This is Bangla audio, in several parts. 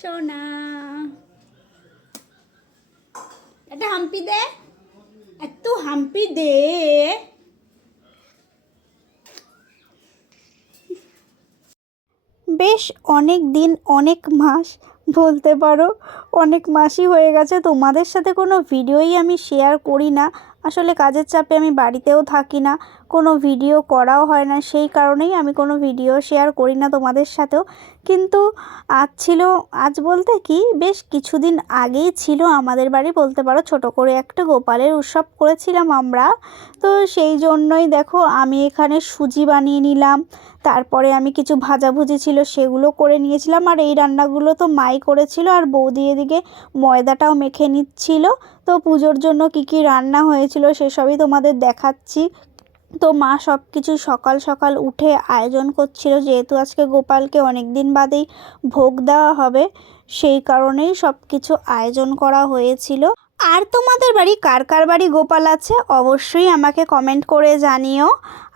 সোনা একটা হাম্পি দে, এত হাম্পি দে। বেশ অনেক দিন, অনেক মাস বলতে পারো, অনেক মাসই হয়ে গেছে তোমাদের সাথে কোনো ভিডিওই আমি শেয়ার করি না। আসলে কাজের চাপে আমি বাড়িতেও থাকি না, কোনো ভিডিও করাও হয় না, সেই কারণেই আমি কোনো ভিডিও শেয়ার করি না তোমাদের সাথেও। কিন্তু আজ বলতে কি বেশ কিছুদিন আগেই ছিল আমাদের বাড়ি বলতে পারো ছোট করে একটা গোপালের উৎসব করেছিলাম আমরা। তো সেই জন্যই দেখো আমি এখানে সুজি বানিয়ে নিলাম, তারপরে আমি কিছু ভাজাভুজি ছিল সেগুলো করে নিয়েছিলাম, আর এই রান্নাগুলো তো মাই করেছিল, আর বৌদি এদিকে ময়দাটাও মেখে নিচ্ছিল। তো পুজোর জন্য কি কি রান্না হয়েছিল সেসবই তোমাদের দেখাচ্ছি। তো মা সব কিছু সকাল সকাল উঠে আয়োজন করছিল, যেহেতু আজকে গোপালকে অনেক দিন বাদেই ভোগ দেওয়া হবে, সেই কারণেই সব কিছু আয়োজন করা হয়েছিল। আর তোমাদের বাড়ি কার কার বাড়ি গোপাল আছে অবশ্যই আমাকে কমেন্ট করে জানিও।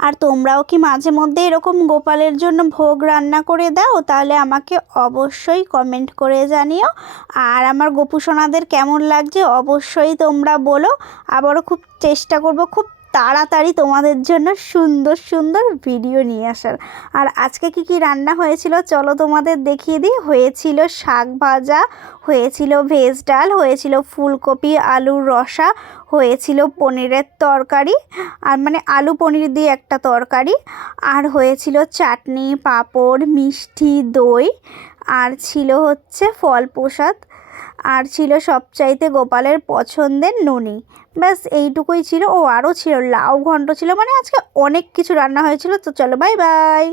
আর তোমরাও কি মাঝে মধ্যে এরকম গোপালের জন্য ভোগ রান্না করে দাও? তাহলে আমাকে অবশ্যই কমেন্ট করে জানিও। আর আমার গোপু সোনাদের কেমন লাগছে অবশ্যই তোমরা বলো। আবারও খুব চেষ্টা করব খুব তাড়াতাড়ি তোমাদের জন্য সুন্দর সুন্দর ভিডিও নিয়ে আসার। আর আজকে কি কি রান্না হয়েছিল চলো তোমাদের দেখিয়ে দিই। হয়েছিল শাক ভাজা, হয়েছিল ভেজ ডাল, হয়েছিল ফুলকপি আলুর রসা, হয়েছিল পনিরের তরকারি, আর মানে আলু পনির দিয়ে একটা তরকারি, আর হয়েছিল চাটনি, পাঁপড়, মিষ্টি, দই, আর ছিল হচ্ছে ফল প্রসাদ, আর ছিল সবচাইতে গোপালের পছন্দের ননি। ব্যাস এইটুকুই ছিল। ও আরও ছিল লাউ ঘন্ট ছিল, মানে আজকে অনেক কিছু রান্না হয়েছিল। তো চলো বাই বাই।